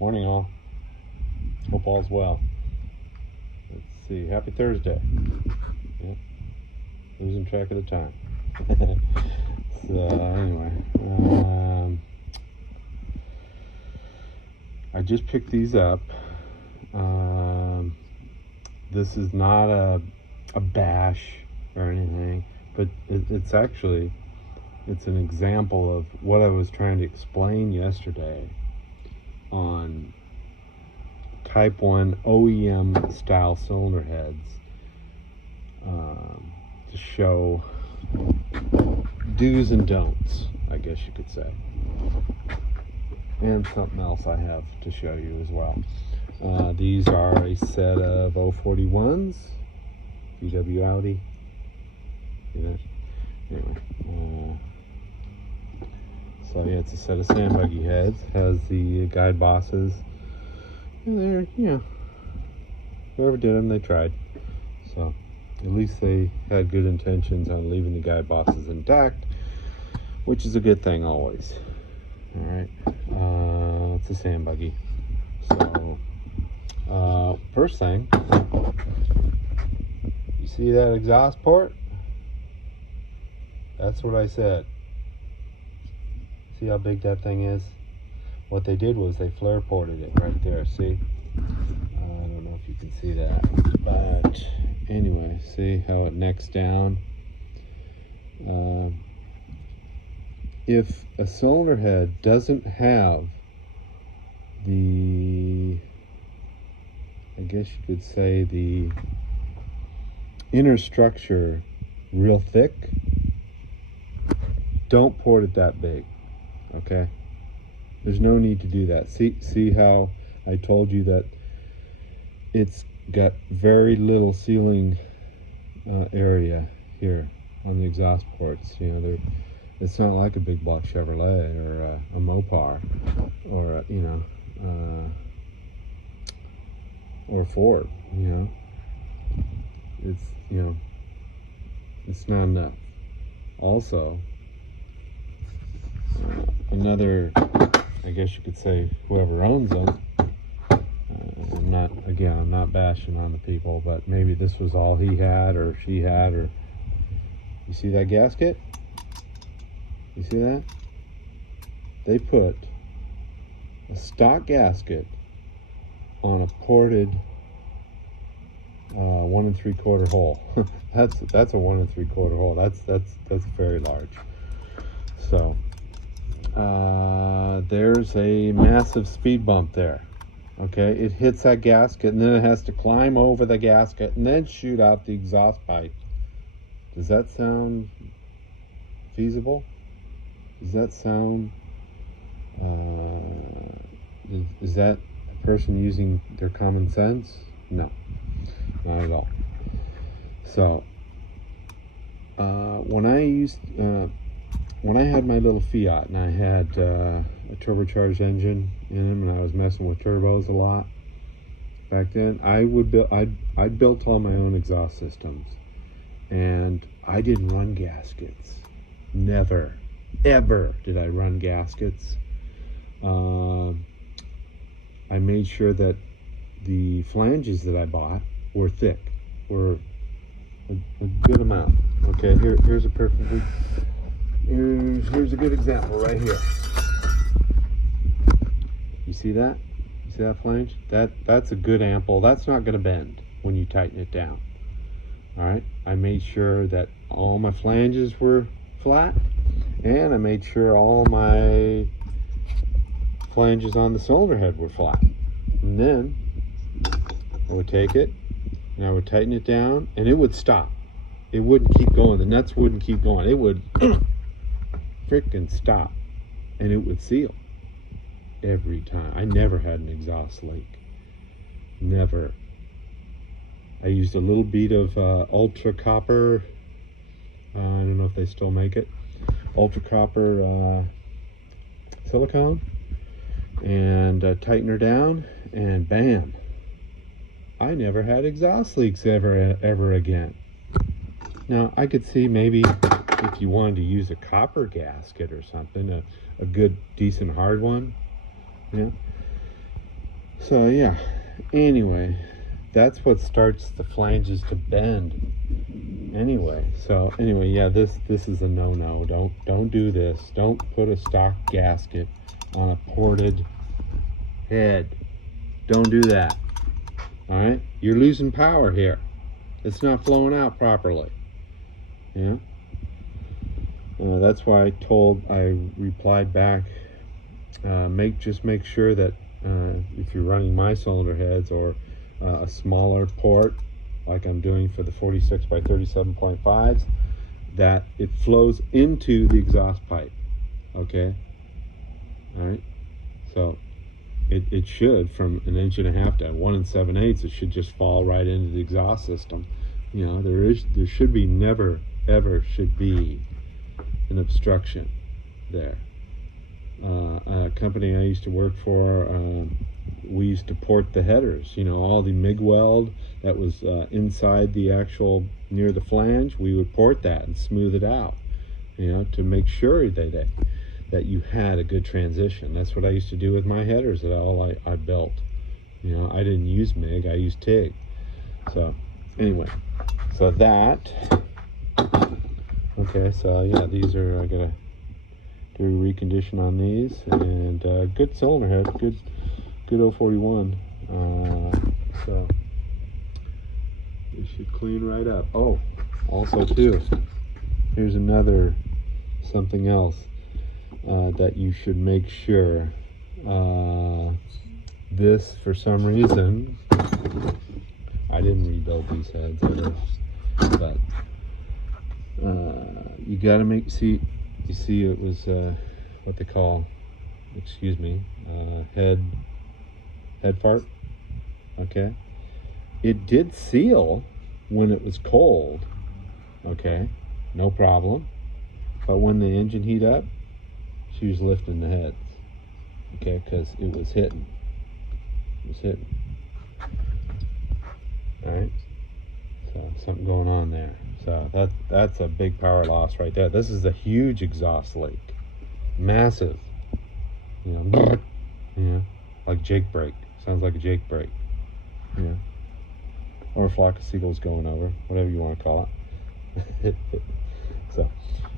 Morning all. Hope all's well. Let's see. Happy Thursday. Yep. Losing track of the time. So anyway, I just picked these up. This is not a bash or anything, but it's an example of what I was trying to explain yesterday on Type 1 OEM style cylinder heads, to show do's and don'ts, I guess you could say, and something else I have to show you as well. These are a set of 041s, VW Audi. Anyway, so yeah, it's a set of sand buggy heads. Has the guide bosses. And they're, whoever did them, they tried. So at least they had good intentions on leaving the guide bosses intact, which is a good thing always. All right, it's a sand buggy. So first thing, you see that exhaust port? That's what I said. See how big that thing is? What they did was they flare ported it right there. See? I don't know if you can see that, but anyway, see how it necks down? If a cylinder head doesn't have the, I guess you could say, the inner structure real thick, don't port it that big, okay? There's no need to do that. See how I told you that it's got very little sealing area here on the exhaust ports. It's not like a big block Chevrolet or a Mopar or or a Ford. It's not enough. Also, another, I guess you could say, whoever owns them, I'm not bashing on the people, but maybe this was all he had or she had. Or you see that gasket? You see that? They put a stock gasket on a ported 1 3/4 hole. that's a 1 3/4 hole. That's very large. So there's a massive speed bump there. Okay, it hits that gasket and then it has to climb over the gasket and then shoot out the exhaust pipe. Does that sound feasible? Does that sound is that a person using their common sense? No, not at all. So when I had my little Fiat and I had a turbocharged engine in them and I was messing with turbos a lot back then, I'd built all my own exhaust systems, and I didn't run gaskets. Never, ever did I run gaskets. I made sure that the flanges that I bought were thick, were a good amount. Okay, here's a good example right here. You see that? You see that flange? That's a good ample. That's not going to bend when you tighten it down. All right. I made sure that all my flanges were flat, and I made sure all my flanges on the cylinder head were flat. And then I would take it and I would tighten it down, and it would stop. It wouldn't keep going. The nuts wouldn't keep going. It would freaking stop, and it would seal every time. I never had an exhaust leak. Never. I used a little bead of ultra copper. I don't know if they still make it. Ultra copper silicone, and tighten her down, and bam! I never had exhaust leaks ever again. Now I could see maybe if you wanted to use a copper gasket or something, a good decent hard one, So yeah, anyway, that's what starts the flanges to bend. Anyway, so anyway, yeah, this is a no-no. Don't do this. Don't put a stock gasket on a ported head. Don't do that. All right, you're losing power here. It's not flowing out properly. Yeah. That's why I replied back. Just make sure that if you're running my cylinder heads or a smaller port, like I'm doing for the 46 by 37.5s, that it flows into the exhaust pipe. Okay. All right. So it should, from 1.5 inches to 1 7/8, it should just fall right into the exhaust system. You know, there should be never ever should be an obstruction there. A company I used to work for, we used to port the headers. You know, all the MIG weld that was inside the actual, near the flange, we would port that and smooth it out, you know, to make sure that you had a good transition. That's what I used to do with my headers that all I built. You know, I didn't use MIG, I used TIG. So anyway, so that, okay, so yeah, these are, I gotta do a recondition on these, and good cylinder head, good 041. So they should clean right up. Oh, also too, here's another something else that you should make sure. This, for some reason, I didn't rebuild these heads, but you got to you see it was what they call, excuse me, head part. Okay, it did seal when it was cold. Okay, no problem. But when the engine heat up, she was lifting the heads. Okay, because it was hitting. All right. So something going on there. So that's a big power loss right there. This is a huge exhaust leak, massive. You know, like Jake brake. Sounds like a Jake brake. Yeah. Or a flock of seagulls going over, whatever you want to call it. So,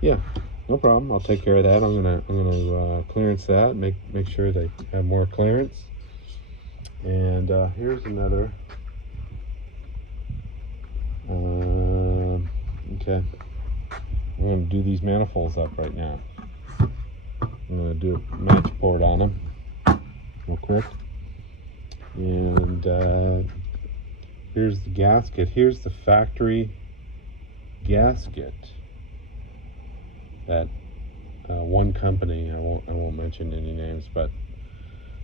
yeah, no problem. I'll take care of that. I'm gonna clearance that. Make sure they have more clearance. And here's another. Okay, I'm going to do these manifolds up right now. I'm going to do a match port on them real quick. And here's the gasket. Here's the factory gasket that one company, I won't mention any names, but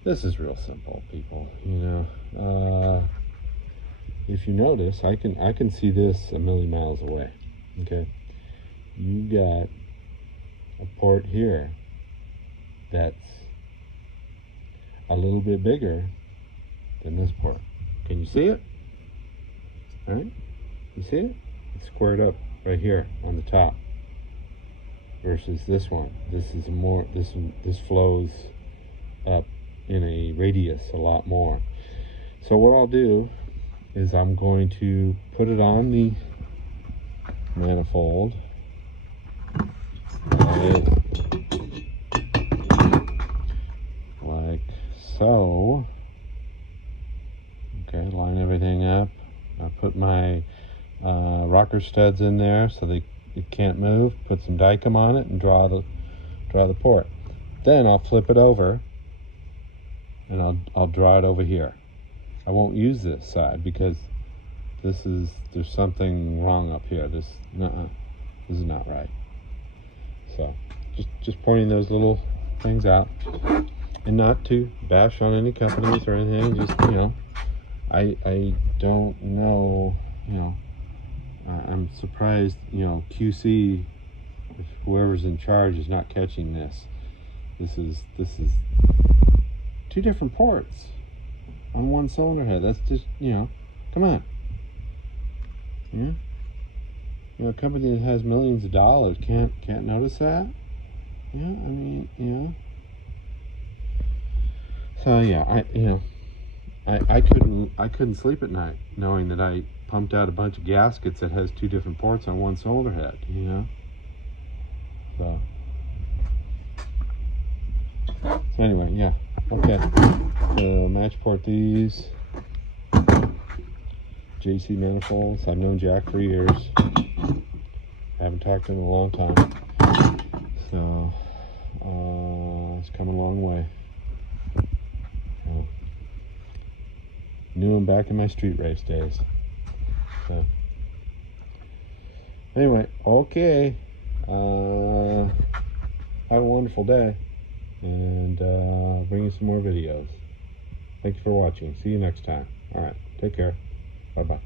this is real simple, people. You know, if you notice, I can see this a million miles away. Okay, you got a port here that's a little bit bigger than this port. Can you see it? All right, you see it? It's squared up right here on the top versus this one. This is more, this flows up in a radius a lot more. So what I'll do is I'm going to put it on the manifold like so. Okay, line everything up. I put my rocker studs in there so it can't move. Put some Dykem on it and draw the port. Then I'll flip it over and I'll draw it over here. I won't use this side because there's something wrong up here. This is not right. So just pointing those little things out, and not to bash on any companies or anything. Just, you know, I don't know. You know, I'm surprised. You know, QC, if whoever's in charge is not catching this. This is 2 different ports on one cylinder head. That's just, you know, come on. Yeah. You know, a company that has millions of dollars can't notice that. Yeah, I mean, you know. So yeah, I couldn't sleep at night knowing that I pumped out a bunch of gaskets that has 2 different ports on one solder head, you know. So anyway, yeah, okay. So match port these JC manifolds. I've known Jack for years. I haven't talked to him in a long time. So it's come a long way. So, knew him back in my street race days. So anyway, okay. Have a wonderful day, and bring you some more videos. Thank you for watching. See you next time. All right, take care. Bye-bye.